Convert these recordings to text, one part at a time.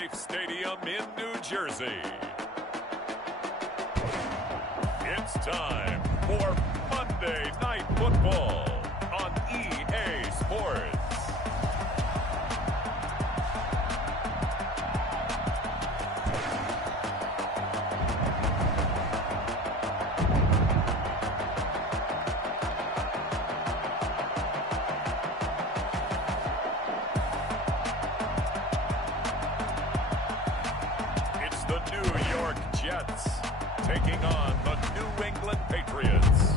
MetLife Stadium in New Jersey. It's time for Monday Night Football on EA Sports. Jets taking on the New England Patriots.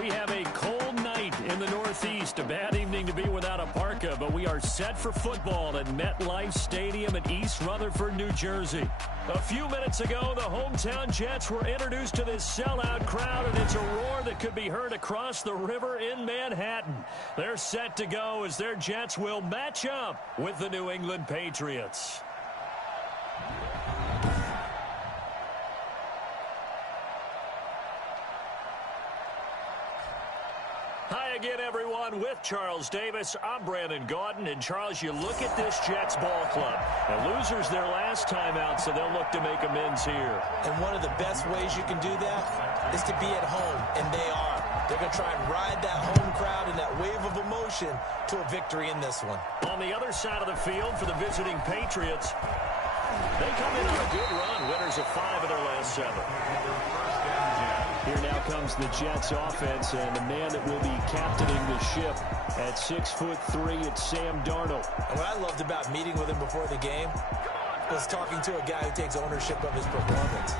We have a cold night in the Northeast. A bad evening to be without a parka, but we are set for football at MetLife Stadium in East Rutherford, New Jersey. A few minutes ago, the hometown Jets were introduced to this sellout crowd, and it's a roar that could be heard across the river in Manhattan. They're set to go as their Jets will match up with the New England Patriots. Hi again, everyone. With Charles Davis, I'm Brandon Gaudin. And, Charles, you look at this Jets ball club. The losers their last time out, so they'll look to make amends here. And one of the best ways you can do that is to be at home, and they are. They're going to try and ride that home crowd and that wave of emotion to a victory in this one. On the other side of the field for the visiting Patriots, they come in on a good run, winners of 5 of their last 7. Here now comes the Jets offense, and the man that will be captaining the ship at 6'3", it's Sam Darnold. And what I loved about meeting with him before the game was talking to a guy who takes ownership of his performance.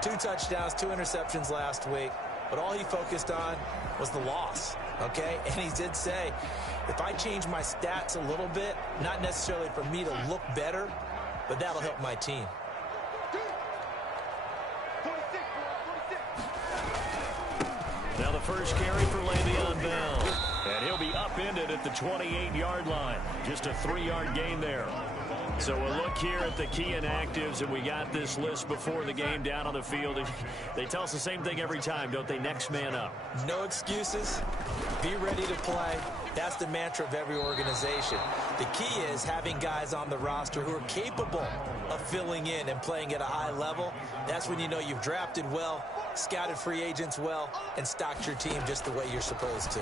2 touchdowns, 2 interceptions last week, but all he focused on was the loss, okay? And he did say, if I change my stats a little bit, not necessarily for me to look better, but that'll help my team. Now the first carry for Le'Veon Bell. And he'll be upended at the 28-yard line. Just a 3-yard gain there. So we'll look here at the key inactives, and we got this list before the game down on the field. They tell us the same thing every time, don't they? Next man up. No excuses. Be ready to play. That's the mantra of every organization. The key is having guys on the roster who are capable of filling in and playing at a high level. That's when you know you've drafted well, scouted free agents well, and stocked your team just the way you're supposed to.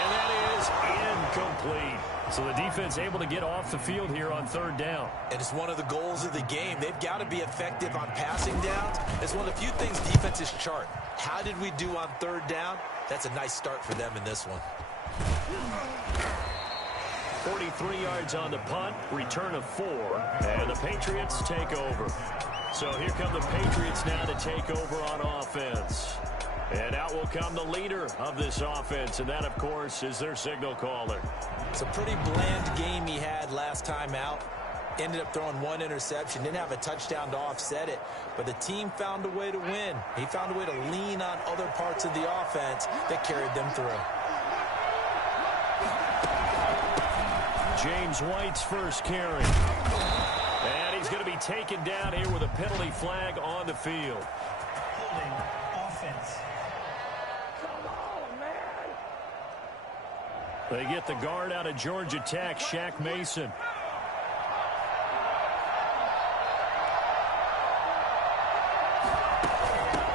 And that is incomplete. So the defense able to get off the field here on 3rd down. And it's one of the goals of the game. They've got to be effective on passing downs. It's one of the few things defenses chart. How did we do on 3rd down? That's a nice start for them in this one. 43 yards on the punt, return of 4, and the Patriots take over. So here come the Patriots now to take over on offense. And out will come the leader of this offense, and that, of course, is their signal caller. It's a pretty bland game he had last time out. Ended up throwing 1 interception. Didn't have a touchdown to offset it. But the team found a way to win. He found a way to lean on other parts of the offense that carried them through. James White's first carry. And he's going to be taken down here with a penalty flag on the field. Holding offense. They get the guard out of Georgia Tech, Shaq Mason.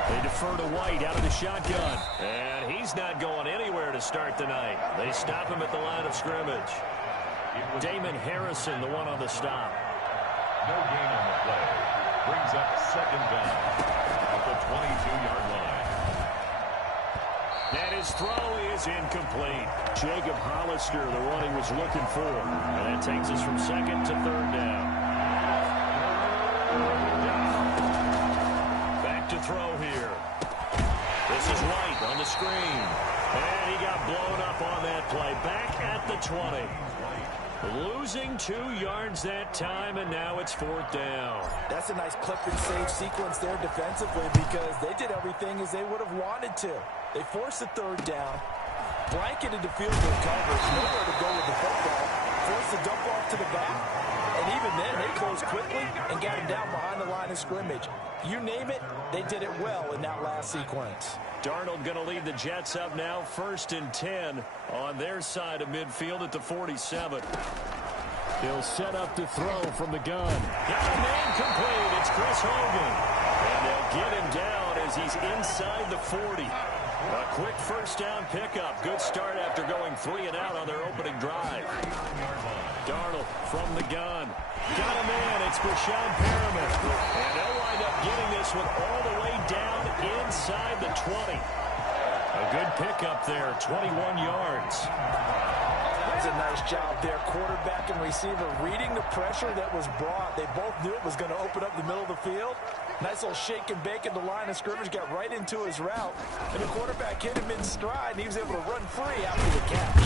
They defer to White out of the shotgun. And he's not going anywhere to start the night. They stop him at the line of scrimmage. Damon Harrison, the one on the stop. No gain on the play. Brings up 2nd down at the 22-yard line. And his throw is incomplete. Jacob Hollister, the one he was looking for. And that takes us from 2nd to 3rd down. Back to throw here. This is White on the screen. And he got blown up on that play. Back at the 20. Losing 2 yards that time, and now it's 4th down. That's a nice clip and save sequence there defensively because they did everything as they would have wanted to. They forced the 3rd down, blanketed the field goal coverage, nowhere to go with the football, forced the dump off to the back, and even And then they closed quickly and got him down behind the line of scrimmage. You name it, they did it well in that last sequence. Darnold going to lead the Jets up now, 1st and 10 on their side of midfield at the 47. He'll set up to throw from the gun. Got a man complete. It's Chris Hogan. And they'll get him down as he's inside the 40. A quick first down pickup. Good start after going 3 and out on their opening drive. Darnold from the gun. Got a man. It's Brashad Perriman. And they'll wind up getting this one all the way down inside the 20. A good pickup there, 21 yards. That was a nice job there. Quarterback and receiver reading the pressure that was brought. They both knew it was going to open up the middle of the field. Nice little shake and bake at the line of scrimmage. Got right into his route. And the quarterback hit him in stride, and he was able to run free after the catch.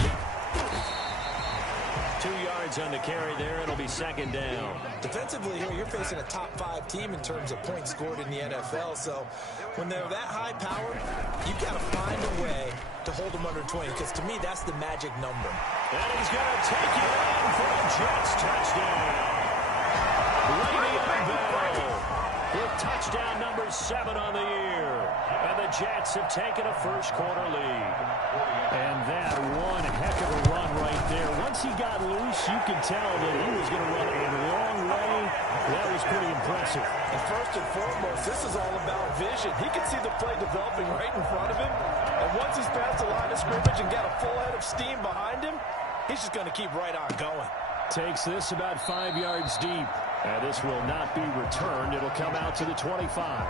2 yards on the carry there. It'll be 2nd down. Defensively here, you're facing a top 5 team in terms of points scored in the NFL. So when they're that high powered, you've got to find a way to hold them under 20, because to me, that's the magic number. And he's going to take it in for a Jets touchdown. Le'Veon Bell with touchdown number 7 on the year. And the Jets have taken a first-quarter lead. And that one heck of a run right there. Once he got loose, you could tell that he was going to run a long way. That was pretty impressive. And first and foremost, this is all about vision. He can see the play developing right in front of him. And once he's past the line of scrimmage and got a full head of steam behind him, he's just going to keep right on going. Takes this about 5 yards deep. And this will not be returned. It'll come out to the 25.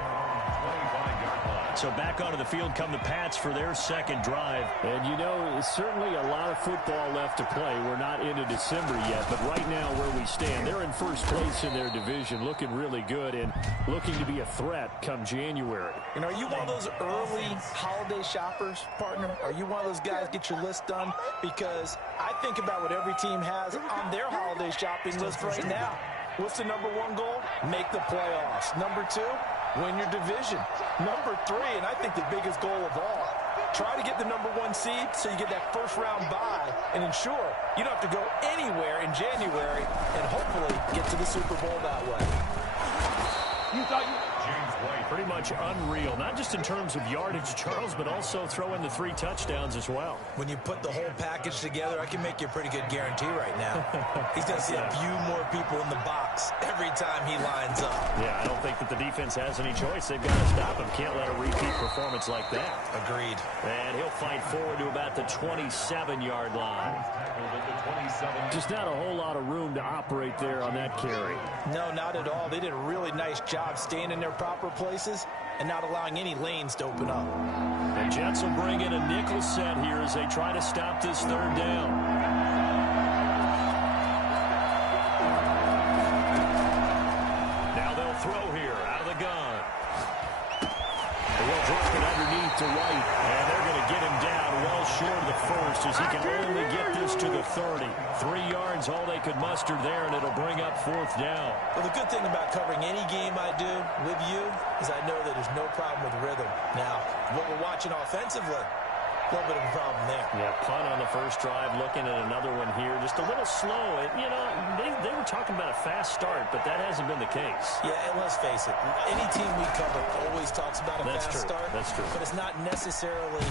So back onto the field come the Pats for their second drive. And, you know, certainly a lot of football left to play. We're not into December yet, but right now where we stand, they're in first place in their division, looking really good and looking to be a threat come January. And are you one of those early holiday shoppers, partner? Are you one of those guys get your list done? Because I think about what every team has on their holiday shopping list right now. What's the number 1 goal? Make the playoffs. Number 2, win your division. Number 3, and I think the biggest goal of all, try to get the number 1 seed so you get that first-round bye and ensure you don't have to go anywhere in January and hopefully get to the Super Bowl that way. James White, pretty much unreal, not just in terms of yardage, Charles, but also throw in the 3 touchdowns as well. When you put the whole package together, I can make you a pretty good guarantee right now. He's going to see a few more people in the box every time he lines up. Yeah, I don't think that the defense has any choice. They've got to stop him. Can't let a repeat performance like that. Agreed. And he'll fight forward to about the 27-yard line. Just not a whole lot of room to operate there on that carry. No, not at all. They did a really nice job staying in their proper places and not allowing any lanes to open up. The Jets will bring in a nickel set here as they try to stop this 3rd down. Now they'll throw here out of the gun. They'll drop it underneath to White, and they're going to get him down well short of the first as he can only get this to the 30. 3 yards, all they could muster there, and it'll bring up 4th down. Well, the good thing about covering any game I do with you is I know that there's no problem with rhythm. Now, what we're watching offensively, a little bit of a problem there. Yeah, punt on the first drive, looking at another one here. Just a little slow. You know, they were talking about a fast start, but that hasn't been the case. Yeah, and let's face it, any team we cover always talks about a fast start. That's true. But it's not necessarily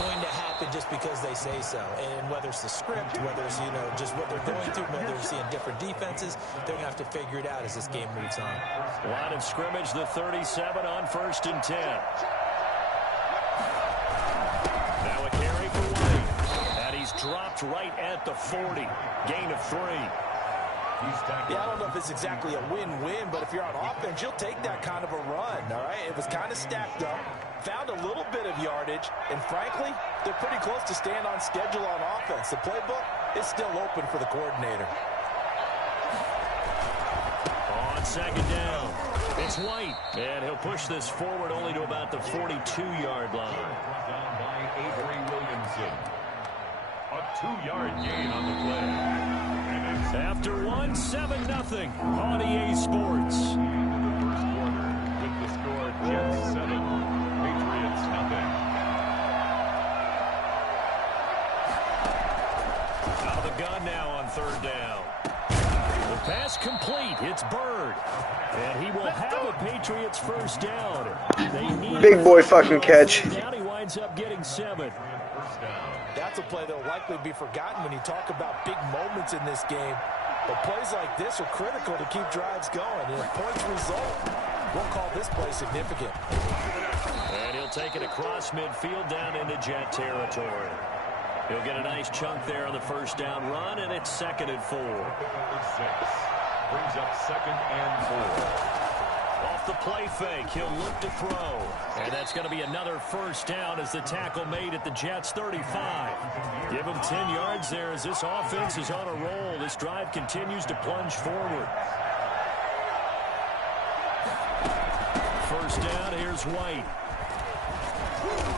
going to happen just because they say so. And whether it's the script, whether it's, you know, just what they're going through, whether they're seeing different defenses, they're going to have to figure it out as this game moves on. Line of scrimmage, the 37 on 1st and 10. Now a carry for White. And he's dropped right at the 40. Gain of 3. Yeah, I don't know if it's exactly a win-win, but if you're on offense, you'll take that kind of a run, all right? It was kind of stacked up, found a little bit of yardage, and frankly, they're pretty close to staying on schedule on offense. The playbook is still open for the coordinator. On 2nd down, it's White, and he'll push this forward only to about the 42-yard line. Down by Avery Williamson. A 2-yard gain on the play. After 1, 7-0 on EA Sports. The first quarter with the score Jets 7, Patriots 0. Out of the gun now on 3rd down. The Pass complete. It's Bird. And he will have a Patriots first down. They need Big boy fucking catch. down. He winds up getting 7. That's a play that will likely be forgotten when you talk about big moments in this game. But plays like this are critical to keep drives going. And if points result, we'll call this play significant. And he'll take it across midfield down into Jet territory. He'll get a nice chunk there on the first down run, and it's 2nd and 4. Brings up 2nd and 4. Off the play fake, he'll look to throw. And that's going to be another first down as the tackle made at the Jets' 35. Give him 10 yards there as this offense is on a roll. This drive continues to plunge forward. First down, here's White.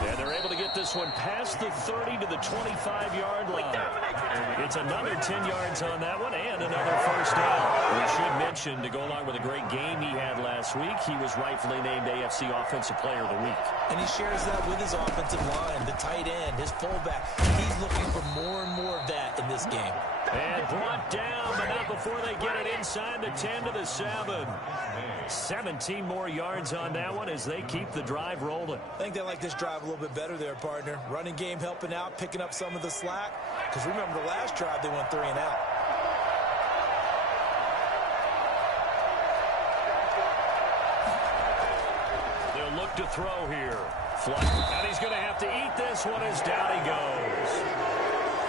And they're able to get this one past the 30 to the 25-yard line. It's another 10 yards on that one and another first down. We should mention, to go along with a great game he had last week, he was rightfully named AFC Offensive Player of the Week. And he shares that with his offensive line, the tight end, his fullback. He's looking for more and more of that in this game. And brought down, but not before they get it inside the 10 to the 7. 17 more yards on that one as they keep the drive rolling. I think they like this drive a little bit better there, partner. Running game helping out, picking up some of the slack. Because remember, the last drive they went 3 and out. They'll look to throw here. And he's going to have to eat this one as down he goes.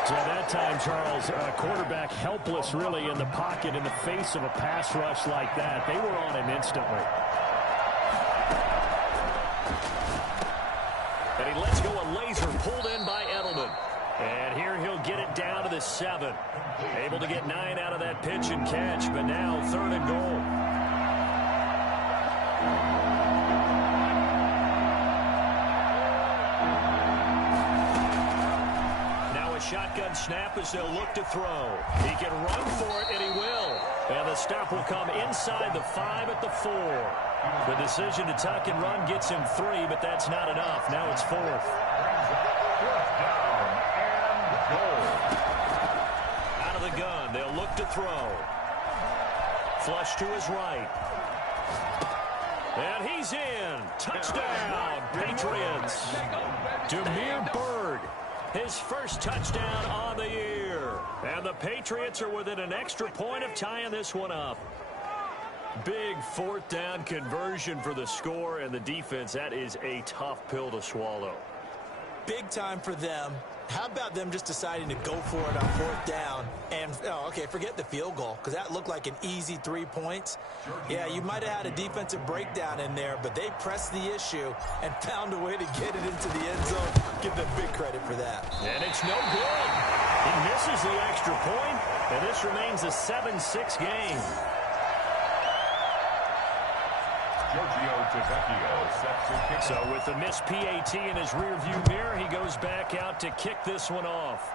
So that time, Charles, quarterback helpless really in the pocket in the face of a pass rush like that. They were on him instantly. And he lets go a laser pulled in by Edelman. And here he'll get it down to the 7. Able to get 9 out of that pitch and catch, but now 3rd and goal. Shotgun snap as they'll look to throw. He can run for it, and he will. And the stop will come inside the 5 at the 4. The decision to tuck and run gets him 3, but that's not enough. Now it's 4th. 4th down and goal. Out of the gun, they'll look to throw. Flush to his right. And he's in. Touchdown, Patriots. Demir Bird. His first touchdown on the year. And the Patriots are within an extra point of tying this one up. Big 4th down conversion for the score and the defense. That is a tough pill to swallow. Big time for them. How about them just deciding to go for it on 4th down? And, okay, forget the field goal, because that looked like an easy 3 points. Yeah, you might have had a defensive breakdown in there, but they pressed the issue and found a way to get it into the end zone. Give them big credit for that. And it's no good. He misses the extra point, and this remains a 7-6 game. So with the missed PAT in his rearview mirror, he goes back out to kick this one off.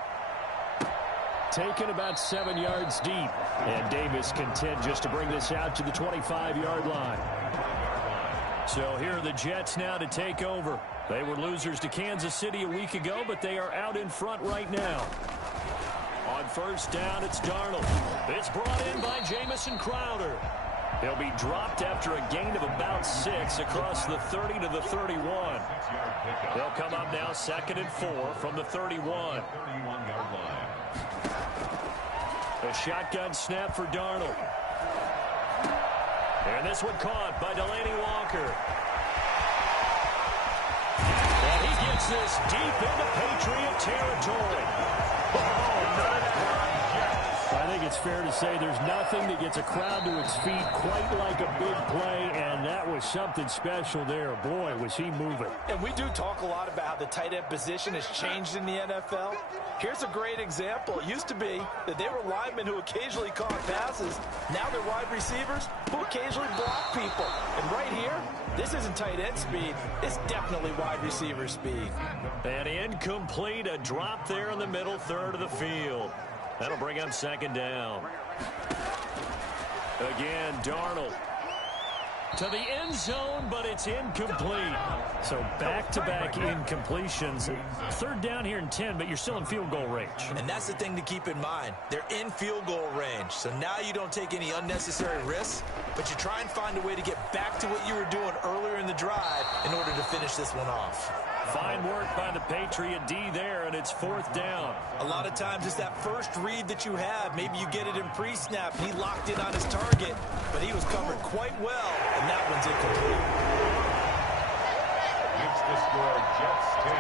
Taken about 7 yards deep. And Davis content just to bring this out to the 25-yard line. So here are the Jets now to take over. They were losers to Kansas City a week ago, but they are out in front right now. On first down, it's Darnold. It's brought in by Jamison Crowder. He'll be dropped after a gain of about 6 across the 30 to the 31. They'll come up now 2nd and 4 from the 31. A shotgun snap for Darnold. And this one caught by Delaney Walker. And he gets this deep into Patriot territory. I think it's fair to say there's nothing that gets a crowd to its feet quite like a big play, and that was something special there. Boy, was he moving. And we do talk a lot about how the tight end position has changed in the NFL. Here's a great example. It used to be that they were linemen who occasionally caught passes. Now they're wide receivers who occasionally block people. And right here, this isn't tight end speed. It's definitely wide receiver speed. And incomplete, a drop there in the middle third of the field. That'll bring up 2nd down. Again, Darnold. To the end zone, but it's incomplete. So back-to-back incompletions. Third down here in 10, but you're still in field goal range. And that's the thing to keep in mind. They're in field goal range. So now you don't take any unnecessary risks, but you try and find a way to get back to what you were doing earlier in the drive in order to finish this one off. Fine work by the Patriot D there, and it's fourth down. A lot of times it's that first read that you have. Maybe you get it in pre-snap. He locked in on his target, but he was covered quite well, and that one's incomplete. Makes the score Jets 10.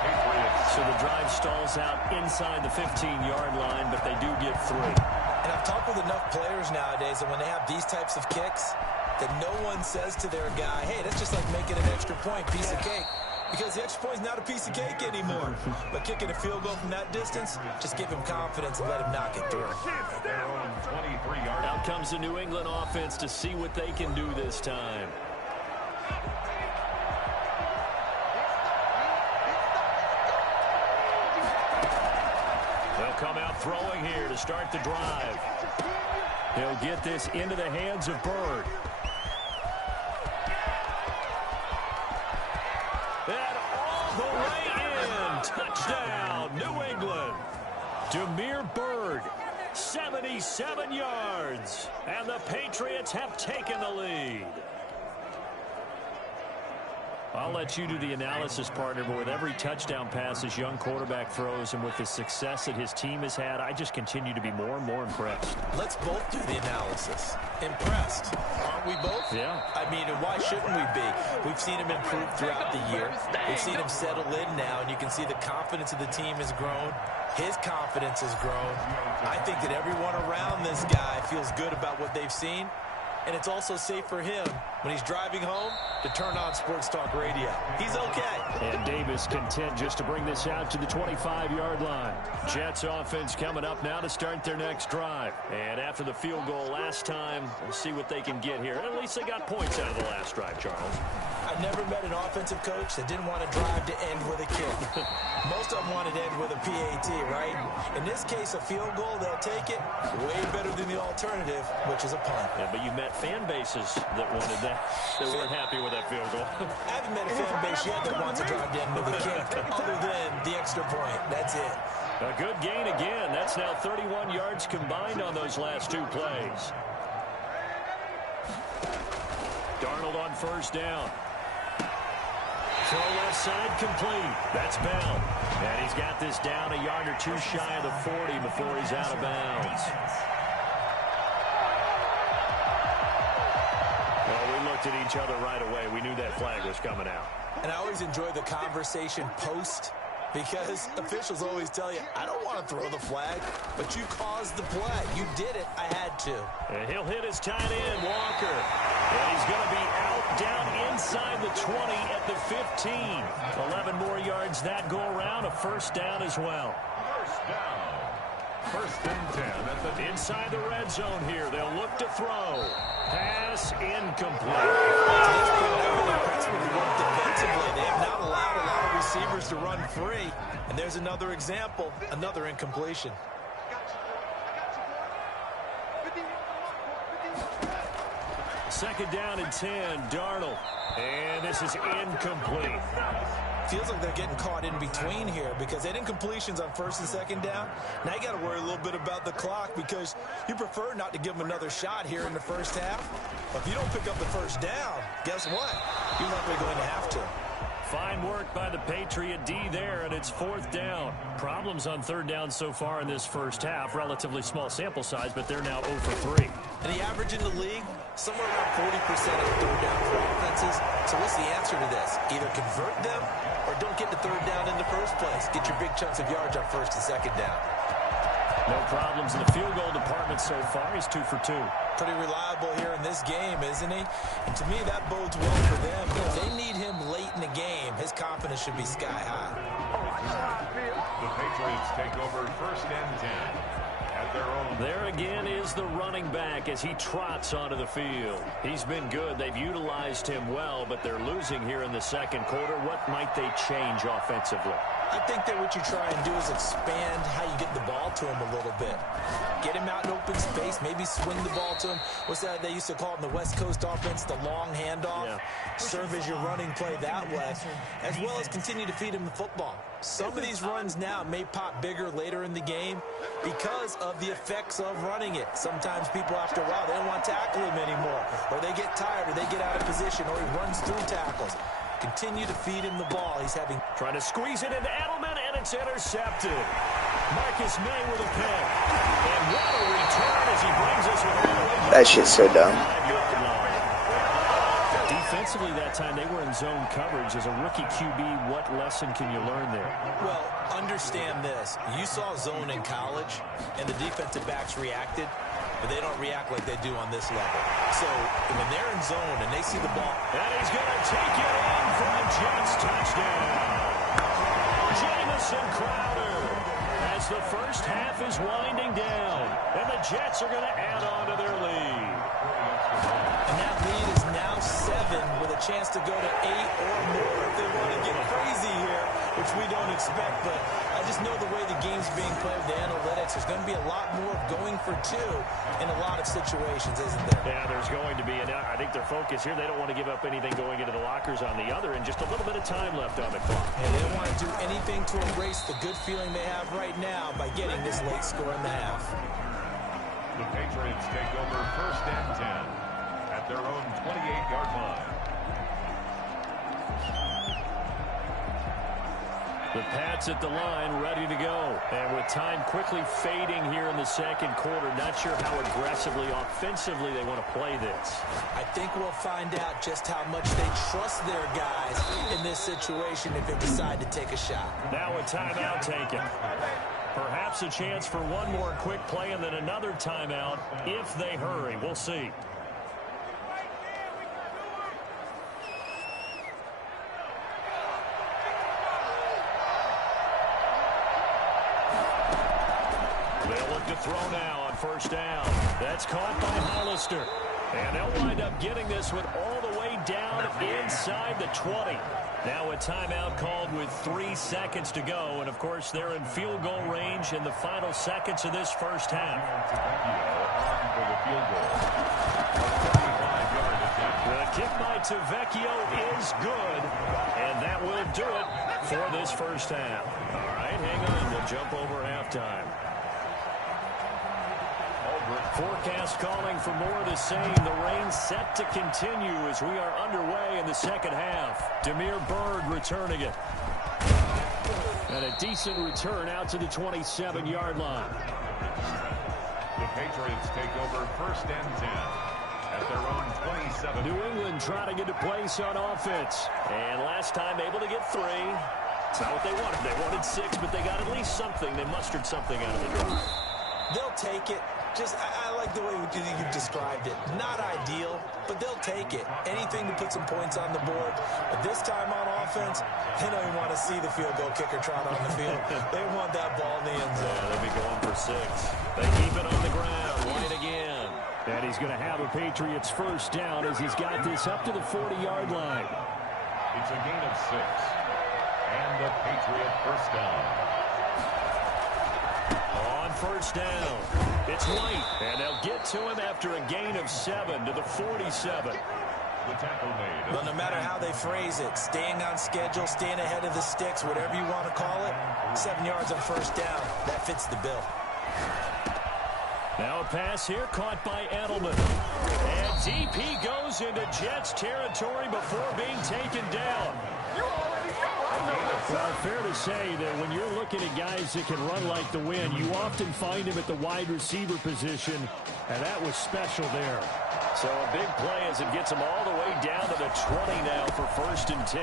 Patriots. So the drive stalls out inside the 15-yard line, but they do get 3. And I've talked with enough players nowadays that when they have these types of kicks, that no one says to their guy, hey, that's just like making an extra point, piece of cake. Because the extra point is not a piece of cake anymore. But kicking a field goal from that distance, just give him confidence and let him knock it through. At their own 23-yard. Out comes the New England offense to see what they can do this time. They'll come out throwing here to start the drive. He'll get this into the hands of Bird. And all the way in. Touchdown, New England. Demir Bird, 77 yards. And the Patriots have taken the lead. I'll let you do the analysis, partner, but with every touchdown pass this young quarterback throws and with the success that his team has had, I just continue to be more and more impressed. Let's both do the analysis. Impressed, aren't we both? Yeah. I mean, and why shouldn't we be? We've seen him improve throughout the year. We've seen him settle in now, and you can see the confidence of the team has grown. His confidence has grown. I think that everyone around this guy feels good about what they've seen. And it's also safe for him when he's driving home to turn on Sports Talk Radio. He's okay. And Davis content just to bring this out to the 25-yard line. Jets offense coming up now to start their next drive. And after the field goal last time, we'll see what they can get here. At least they got points out of the last drive, Charles. I've never met an offensive coach that didn't want to drive to end with a kick. Most of them wanted to end with a PAT, right? In this case, a field goal, they'll take it. Way better than the alternative, which is a punt. Yeah, but you met fan bases that wanted that, that weren't happy with that field goal. I haven't met a fan base yet that wants to drive to end with a kick, other than the extra point. That's it. A good gain again. That's now 31 yards combined on those last two plays. Darnold on first down. Throw left side complete. That's Bell. And he's got this down a yard or two shy of the 40 before he's out of bounds. Well, we looked at each other right away. We knew that flag was coming out. And I always enjoy the conversation post, because officials always tell you, I don't want to throw the flag, but you caused the play. You did it. I had to. And he'll hit his tight end, Walker. And he's going to be out down inside the 20 at the 15. 11 more yards that go around. A first down as well. First down. First and 10 at the inside the red zone here. They'll look to throw. Pass incomplete. Defensively, they have not allowed a lot of receivers to run free. And there's another example, another incompletion. Second down and 10, Darnold. And this is incomplete. Feels like they're getting caught in between here because they had incompletions on first and second down. Now you got to worry a little bit about the clock because you prefer not to give them another shot here in the first half. But if you don't pick up the first down, guess what? You're likely going to have to. Fine work by the Patriot D there, and it's fourth down. Problems on third down so far in this first half. Relatively small sample size, but they're now 0 for 3. And the average in the league, somewhere around 40% on third down for offenses. So what's the answer to this? Either convert them or don't get to third down in the first place. Get your big chunks of yards on first and second down. No problems in the field goal department so far. He's 2 for 2. Pretty reliable here in this game, isn't he? And to me, that bodes well for them. If they need him late in the game, his confidence should be sky high. The Patriots take over first and 10 at their own. There again is the running back as he trots onto the field. He's been good. They've utilized him well, but they're losing here in the second quarter. What might they change offensively? I think that what you try and do is expand how you get the ball to him a little bit. Get him out in open space, maybe swing the ball to him. What's that they used to call it in the West Coast offense, the long handoff? Yeah. Serve as your running play that way, as well as continue to feed him the football. Some of these runs now may pop bigger later in the game because of the effects of running it. Sometimes people, after a while, they don't want to tackle him anymore, or they get tired, or they get out of position, or he runs through tackles. Continue to feed him the ball. He's having... Trying to squeeze it into Edelman, and it's intercepted. Marcus May with a pick. And what a return as he brings us with all the way. That shit's so dumb. Defensively that time, they were in zone coverage. As a rookie QB, what lesson can you learn there? Well, understand this. You saw zone in college, and the defensive backs reacted, but they don't react like they do on this level. So when they're in zone and they see the ball. And he's going to take it in for a Jets touchdown. Jamison Crowder as the first half is winding down. And the Jets are going to add on to their lead. And that lead is now 7 with a chance to go to 8 or more if they want to get crazy here, which we don't expect. But I just know the way the game's being played with the analytics, there's going to be a lot more of going for 2 in a lot of situations, isn't there? Yeah, there's going to be. And I think their focus here, they don't want to give up anything going into the lockers on the other, and just a little bit of time left on the clock. And they don't want to do anything to erase the good feeling they have right now by getting this late score in the half. The Patriots take over 1st and 10 at their own 28-yard line. The Pats at the line, ready to go. And with time quickly fading here in the second quarter, not sure how aggressively, offensively they want to play this. I think we'll find out just how much they trust their guys in this situation if they decide to take a shot. Now a timeout taken. Perhaps a chance for one more quick play and then another timeout if they hurry. We'll see. They'll look to throw now on 1st down. That's caught by Hollister. And they'll wind up getting this one all the way down inside the 20. Now a timeout called with 3 seconds to go. And, of course, they're in field goal range in the final seconds of this first half. The kick by Tavecchio is good. And that will do it for this first half. All right, hang on. We'll jump over halftime. Forecast calling for more of the same. The rain set to continue as we are underway in the second half. Demir Bird returning it. And a decent return out to the 27-yard line. The Patriots take over 1st and 10 at their own 27. New England trying to get a place on offense. And last time able to get 3. It's not what they wanted. They wanted 6, but they got at least something. They mustered something out of the drive. They'll take it. I like the way you described it. Not ideal, but they'll take it. Anything to put some points on the board. But this time on offense, they don't even want to see the field goal kicker trot on the field. They want that ball in the end zone. Yeah, they'll be going for 6. They keep it on the ground. White again. And he's going to have a Patriots first down as he's got this up to the 40-yard line. It's a gain of 6. And the Patriot first down. On 1st down, it's White, and they'll get to him after a gain of 7 to the 47. The tackle made. Well, no matter how they phrase it, staying on schedule, staying ahead of the sticks, whatever you want to call it, 7 yards on 1st down, that fits the bill. Now a pass here caught by Edelman. And deep he goes into Jets territory before being taken down. Well, fair to say that when you're looking at guys that can run like the wind, you often find him at the wide receiver position, and that was special there. So a big play as it gets him all the way down to the 20 now for 1st and 10.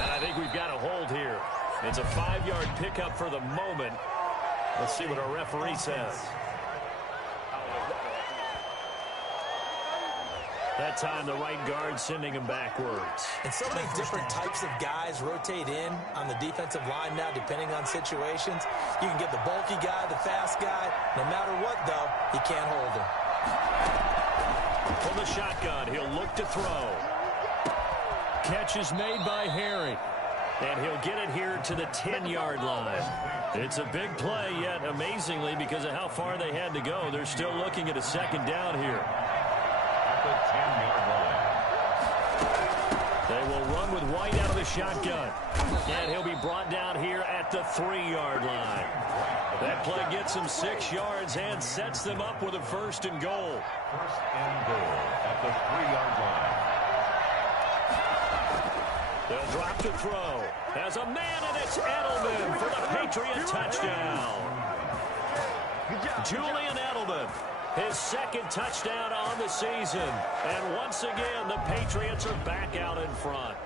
And I think we've got a hold here. It's a 5-yard pickup for the moment. Let's see what our referee says. That time, the right guard sending him backwards. And so many different types of guys rotate in on the defensive line now, depending on situations. You can get the bulky guy, the fast guy. No matter what, though, he can't hold him. From the shotgun, he'll look to throw. Catch is made by Harry. And he'll get it here to the 10-yard line. It's a big play, yet amazingly, because of how far they had to go, they're still looking at a second down here. At the 10-yard line. They will run with White out of the shotgun. And he'll be brought down here at the 3-yard line. That play gets them 6 yards and sets them up with a 1st and goal. 1st and goal at the 3-yard line. They'll drop to throw. As a man, and it's Edelman for the Patriot touchdown. Julian Edelman, his 2nd touchdown on the season. And once again, the Patriots are back out in front.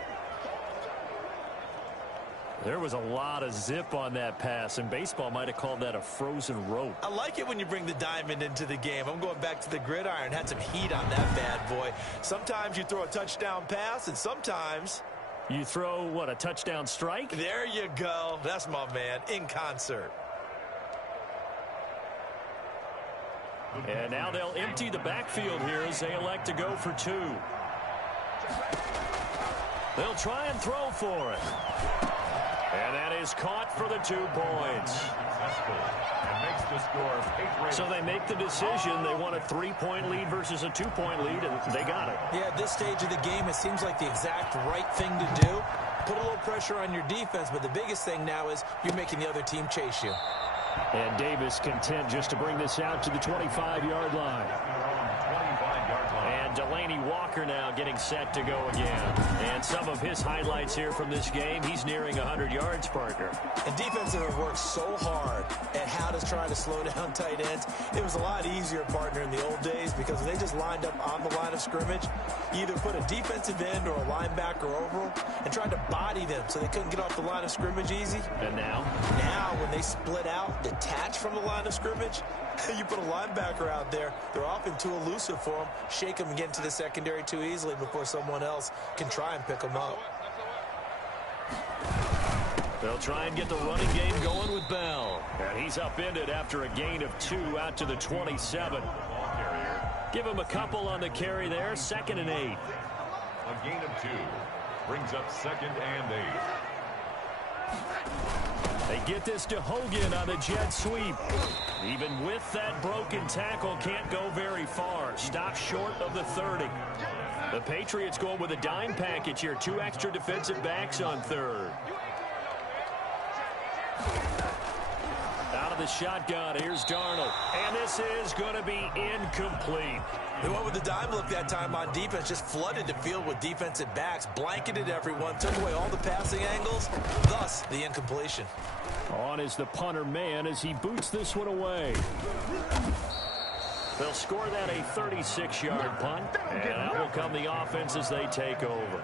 There was a lot of zip on that pass, and baseball might have called that a frozen rope. I like it when you bring the diamond into the game. I'm going back to the gridiron. Had some heat on that bad boy. Sometimes you throw a touchdown pass, and sometimes you throw, what, a touchdown strike? There you go. That's my man, in concert. And now they'll empty the backfield here as they elect to go for 2. They'll try and throw for it. And that is caught for the 2 points. And makes the score Patriots. So they make the decision. They want a 3-point lead versus a 2-point lead, and they got it. Yeah, at this stage of the game, it seems like the exact right thing to do. Put a little pressure on your defense, but the biggest thing now is you're making the other team chase you. And Davis content just to bring this out to the 25-yard line. And Delaney Walker now getting set to go again. And some of his highlights here from this game, he's nearing 100 yards, partner. And defenses have worked so hard at how to try to slow down tight ends. It was a lot easier, partner, in the old days because when they just lined up on the line of scrimmage, you either put a defensive end or a linebacker over them and tried to body them so they couldn't get off the line of scrimmage easy. And now? Now, when they split out, detach from the line of scrimmage, you put a linebacker out there, they're often too elusive for them, shake them and get into the secondary too easily before someone else can try and pick them up. They'll try and get the running game going with Bell. And he's upended after a gain of 2 out to the 27. Give him a couple on the carry there, 2nd and 8. A gain of 2 brings up 2nd and 8. They get this to Hogan on the jet sweep. Even with that broken tackle, can't go very far. Stop short of the 30. The Patriots going with a dime package here. 2 extra defensive backs on 3rd. Out of the shotgun, here's Darnold. And this is going to be incomplete. They went with the dime look that time on defense, just flooded the field with defensive backs, blanketed everyone, took away all the passing angles, thus the incompletion. On is the punter man as he boots this one away. They'll score that a 36-yard punt, and that will come the offense as they take over.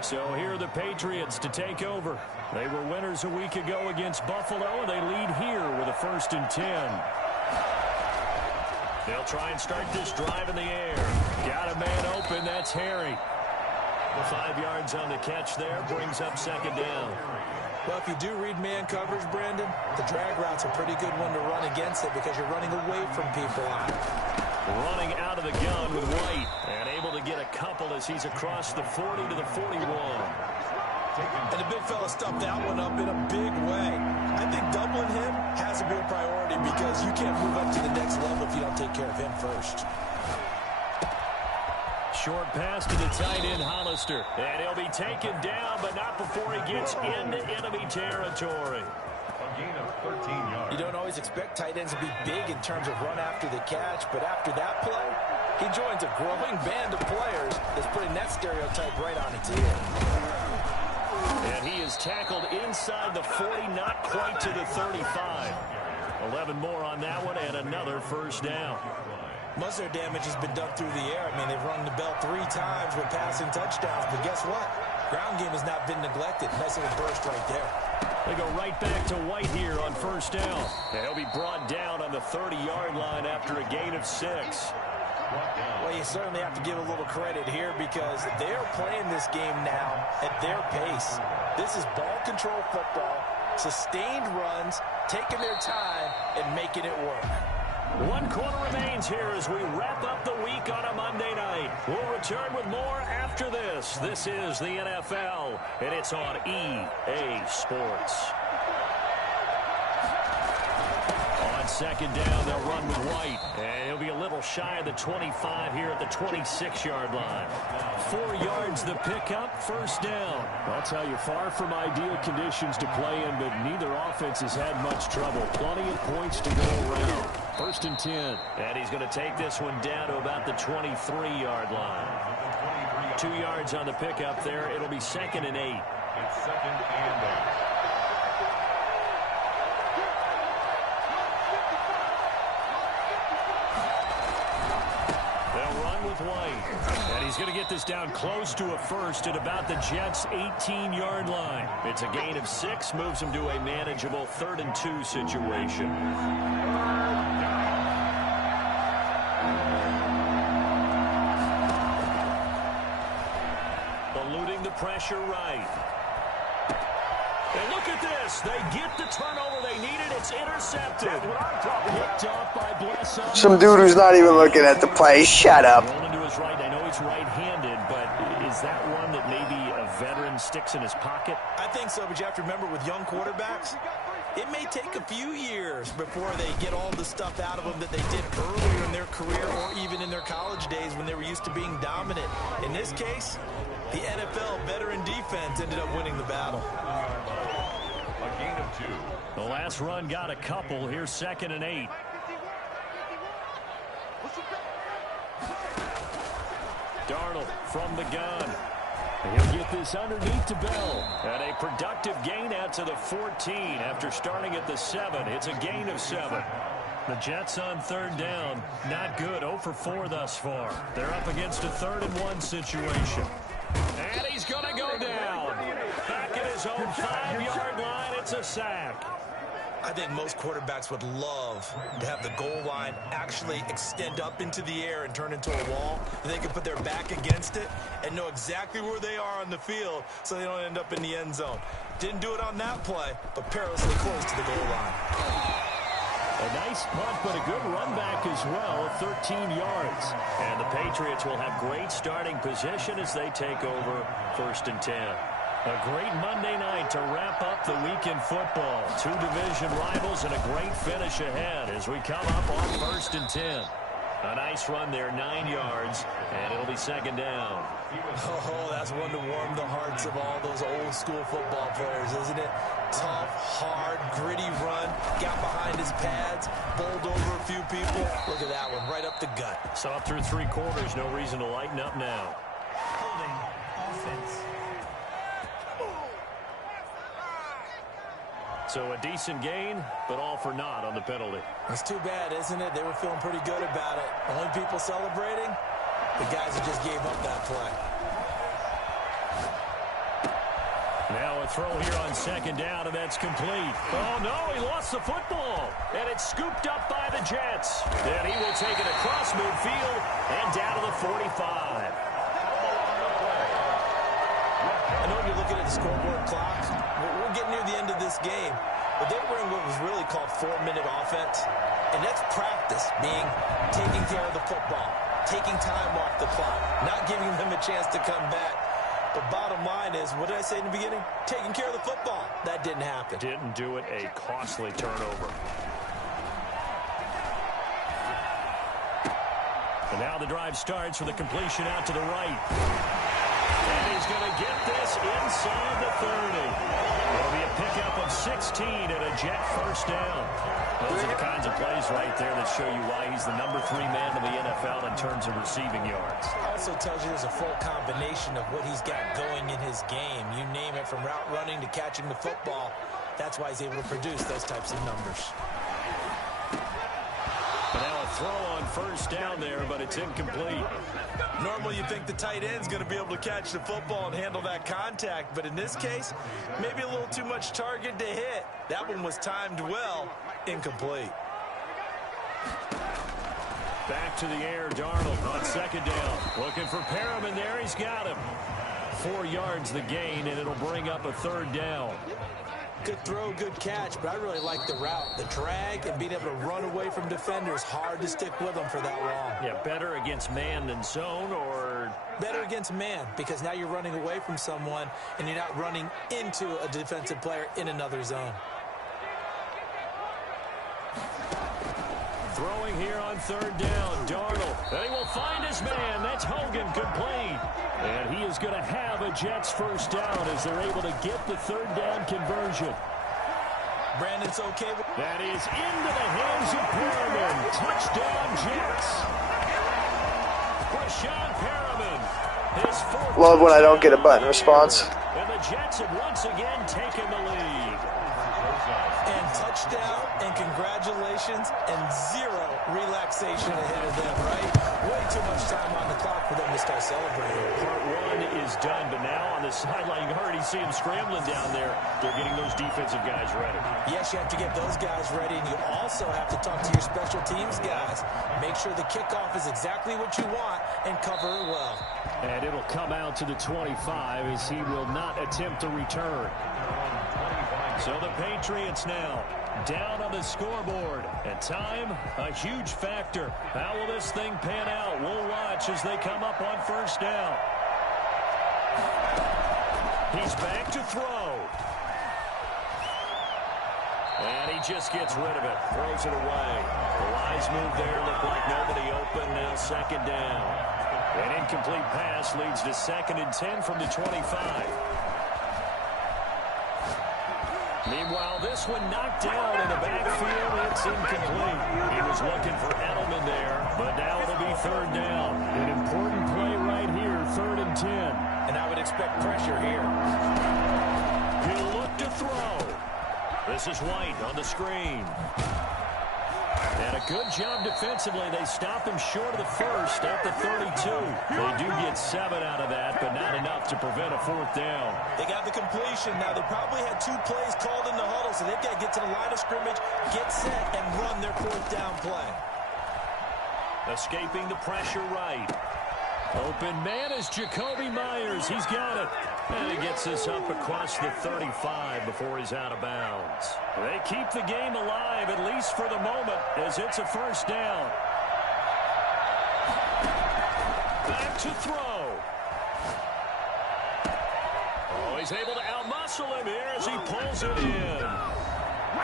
So here are the Patriots to take over. They were winners a week ago against Buffalo, and they lead here with a 1st and 10. They'll try and start this drive in the air. Got a man open, that's Harry. The 5 yards on the catch there brings up 2nd down. Well, if you do read man coverage, Brandon, the drag route's a pretty good one to run against it because you're running away from people on it. Running out of the gun with White, and able to get a couple as he's across the 40 to the 41. And the big fella stuffed that one up in a big way. I think doubling him has to be a priority because you can't move up to the next level if you don't take care of him first. Short pass to the tight end, Hollister. And he'll be taken down, but not before he gets into enemy territory. A gain of 13 yards. You don't always expect tight ends to be big in terms of run after the catch, but after that play, he joins a growing band of players that's putting that stereotype right on its ear. And he is tackled inside the 40, not quite to the 35. 11 more on that one, and another 1st down. Most of their damage has been done through the air. I mean, they've rung the bell 3 times with passing touchdowns, but guess what? Ground game has not been neglected. Nice little burst right there. They go right back to White here on 1st down. And he'll be brought down on the 30-yard line after a gain of 6. Well, you certainly have to give a little credit here because they're playing this game now at their pace. This is ball control football, sustained runs, taking their time, and making it work. 1 quarter remains here as we wrap up the week on a Monday night. We'll return with more after this. This is the NFL, and it's on EA Sports. On second down, they'll run with White. And he'll be a little shy of the 25 here at the 26-yard line. 4 yards the pickup, first down. I'll tell you, far from ideal conditions to play in, but neither offense has had much trouble. Plenty of points to go around. First and 10. And he's going to take this one down to about the 23-yard line. 2 yards on the pickup there. It'll be second and 8. It's second and 8. White. And he's going to get this down close to a first at about the Jets' 18-yard line. It's a gain of 6, moves him to a manageable 3rd and 2 situation. Eluding the pressure right. And look at this. They get the turnover they needed. It's intercepted. Picked off by Bless. Some dude who's not even looking at the play. Shut up. Rolling to his right. I know he's right-handed, but is that one that maybe a veteran sticks in his pocket? I think so, but you have to remember with young quarterbacks, it may take a few years before they get all the stuff out of them that they did earlier in their career or even in their college days when they were used to being dominant. In this case, the NFL veteran defense ended up winning the battle. A gain of 2. The last run got a couple. Here's second and 8. Darnold from the gun. He'll get this underneath to Bell. And a productive gain out to the 14 after starting at the 7. It's a gain of 7. The Jets on third down. Not good. 0 for 4 thus far. They're up against a 3rd and 1 situation. And he's going to go down. Back at his own 5-yard line. It's a sack. I think most quarterbacks would love to have the goal line actually extend up into the air and turn into a wall. And they can put their back against it and know exactly where they are on the field so they don't end up in the end zone. Didn't do it on that play, but perilously close to the goal line. A nice punt, but a good run back as well, 13 yards. And the Patriots will have great starting position as they take over first and 10. A great Monday night to wrap up the week in football. 2 division rivals and a great finish ahead as we come up on first and 10. A nice run there, 9 yards, and it'll be second down. Oh, that's one to warm the hearts of all those old school football players, isn't it? Tough, hard, gritty run, got behind his pads, bowled over a few people. Look at that one, right up the gut. Saw through 3 quarters, no reason to lighten up now. Holding offense. So a decent gain, but all for naught on the penalty. It's too bad, isn't it? They were feeling pretty good about it. Only people celebrating, the guys who just gave up that play. Now a throw here on second down, and that's complete. Oh, no, he lost the football. And it's scooped up by the Jets. And he will take it across midfield and down to the 45. I know when you're looking at the scoreboard clock, we're getting near the end of this game, but they were in what was really called 4-minute offense, and that's practice, being taking care of the football, taking time off the clock, not giving them a chance to come back. But bottom line is, what did I say in the beginning? Taking care of the football. That didn't happen. Didn't do it, a costly turnover. And now the drive starts with a completion out to the right. And he's going to get this inside the 30. It'll be a pickup of 16 and a Jet first down. Those are the kinds of plays right there that show you why he's the number 3 man in the NFL in terms of receiving yards. Also tells you there's a full combination of what he's got going in his game. You name it, from route running to catching the football. That's why he's able to produce those types of numbers. But now a throw on first down there, but it's incomplete. Normally you think the tight end's going to be able to catch the football and handle that contact, but in this case, maybe a little too much target to hit. That one was timed well, incomplete. Back to the air, Darnold on second down. Looking for Perriman there, he's got him. 4 yards the gain, and it'll bring up a 3rd down. Good throw, good catch, but I really like the route. The drag and being able to run away from defenders, hard to stick with them for that long. Yeah, better against man than zone, or? Better against man, because now you're running away from someone and you're not running into a defensive player in another zone. Throwing here on 3rd down, Darnold. And he will find his man. That's Hogan, complete. And he is going to have a Jets 1st down as they're able to get the 3rd down conversion. Brandon's okay with that is into the hands of Perriman. Touchdown, Jets. Rashawn Perriman. His 4th. Love when I don't get a button response. And the Jets have once again taken the lead. And touchdown and congratulations and 0 relaxation ahead of them, right? Way too much time on the clock for them to start celebrating. Part 1 is done, but now on the sideline, you already see them scrambling down there. They're getting those defensive guys ready. Yes, you have to get those guys ready, and you also have to talk to your special teams guys. Make sure the kickoff is exactly what you want and cover it well. And it'll come out to the 25 as he will not attempt to return. So the Patriots now down on the scoreboard. And time, a huge factor. How will this thing pan out? We'll watch as they come up on 1st down. He's back to throw. And he just gets rid of it. Throws it away. The wise move there. Looked like nobody open. Now 2nd down. An incomplete pass leads to 2nd and 10 from the 25. Meanwhile, this one knocked down in the backfield. It's incomplete. He was looking for Edelman there, but now it'll be 3rd down. An important play right here, 3rd and 10. And I would expect pressure here. He'll look to throw. This is White on the screen. And a good job defensively. They stop him short of the 1st at the 32. They do get 7 out of that, but not enough to prevent a 4th down. They got the completion. Now, they probably had 2 plays called in the huddle, so they've got to get to the line of scrimmage, get set, and run their 4th down play. Escaping the pressure right. Open man is Jacoby Myers. He's got it. And he gets this up across the 35 before he's out of bounds. They keep the game alive, at least for the moment, as it's a 1st down. Back to throw. Oh, he's able to outmuscle him here as he pulls it in.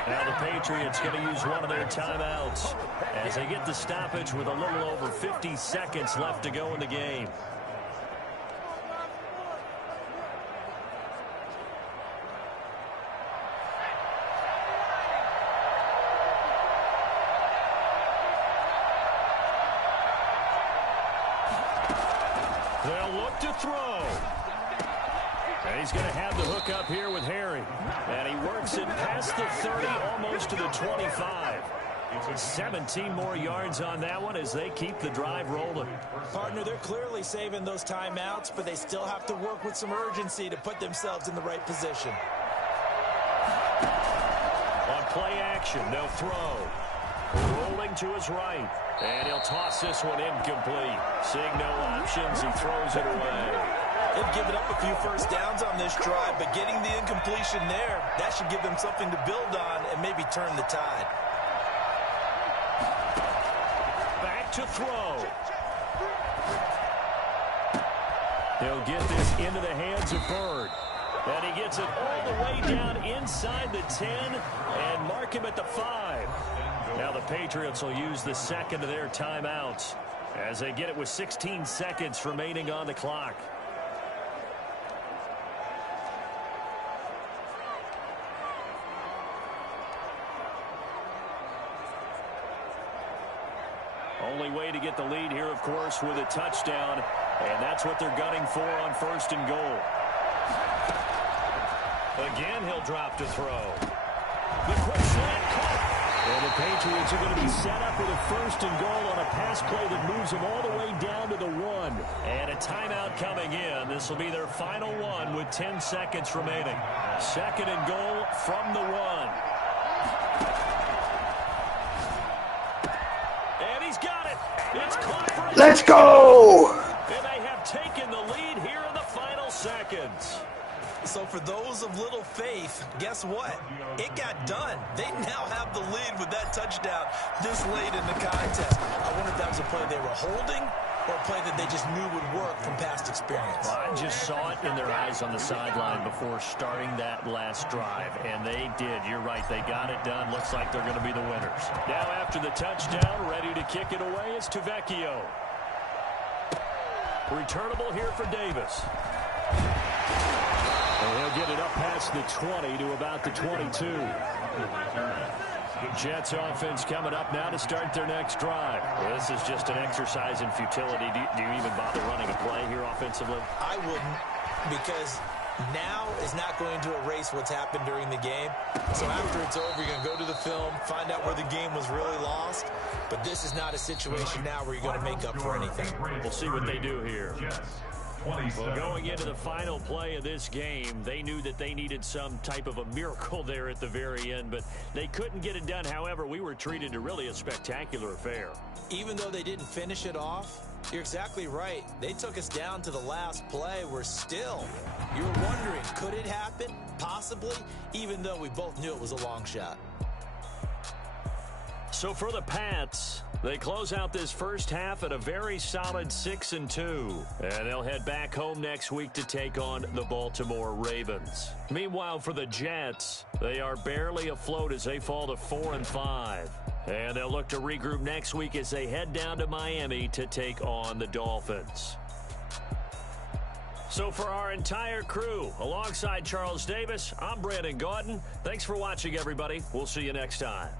Now the Patriots going to use one of their timeouts as they get the stoppage with a little over 50 seconds left to go in the game. They'll look to throw. And he's going to have the hook up here with Harry. And he works it past the 30, almost to the 25. 17 more yards on that one as they keep the drive rolling. Partner, they're clearly saving those timeouts, but they still have to work with some urgency to put themselves in the right position. On play action, they'll throw. Rolling to his right. And he'll toss this one incomplete. Seeing no options, he throws it away. They've given up a few 1st downs on this drive, but getting the incompletion there, that should give them something to build on and maybe turn the tide. Back to throw. They'll get this into the hands of Bird. And he gets it all the way down inside the 10 and mark him at the 5. Now the Patriots will use the 2nd of their timeouts as they get it with 16 seconds remaining on the clock. Only way to get the lead here, of course, with a touchdown, and that's what they're gunning for on 1st and goal. Again, he'll drop to throw. The quick slant caught. And the Patriots are going to be set up with a 1st and goal on a pass play that moves them all the way down to the 1. And a timeout coming in. This will be their final one with 10 seconds remaining. 2nd and goal from the 1. And he's got it. It's caught for a Let's go! And they have taken the lead here in the final seconds. for those of little faith, guess what? It got done. They now have the lead with that touchdown this late in the contest. I wonder if that was a play they were holding or a play that they just knew would work from past experience. Well, I just saw it in their eyes on the sideline before starting that last drive, and they did. You're right. They got it done. Looks like they're going to be the winners. Now after the touchdown, ready to kick it away is Tavecchio. Returnable here for Davis. And he'll get it up past the 20 to about the 22. Jets offense coming up now to start their next drive. Well, this is just an exercise in futility. Do you even bother running a play here offensively? I wouldn't, because now is not going to erase what's happened during the game. So after it's over, you're going to go to the film, find out where the game was really lost. But this is not a situation now where you're going to make up for anything. We'll see what they do here. Well, going into the final play of this game, they knew that they needed some type of a miracle there at the very end, but they couldn't get it done. However, we were treated to really a spectacular affair. Even though they didn't finish it off, you're exactly right. They took us down to the last play. We're still, you were wondering, could it happen? Possibly, even though we both knew it was a long shot. So for the Pats, they close out this first half at a very solid 6-2. And they'll head back home next week to take on the Baltimore Ravens. Meanwhile, for the Jets, they are barely afloat as they fall to 4-5. And they'll look to regroup next week as they head down to Miami to take on the Dolphins. So for our entire crew, alongside Charles Davis, I'm Brandon Gaudin. Thanks for watching, everybody. We'll see you next time.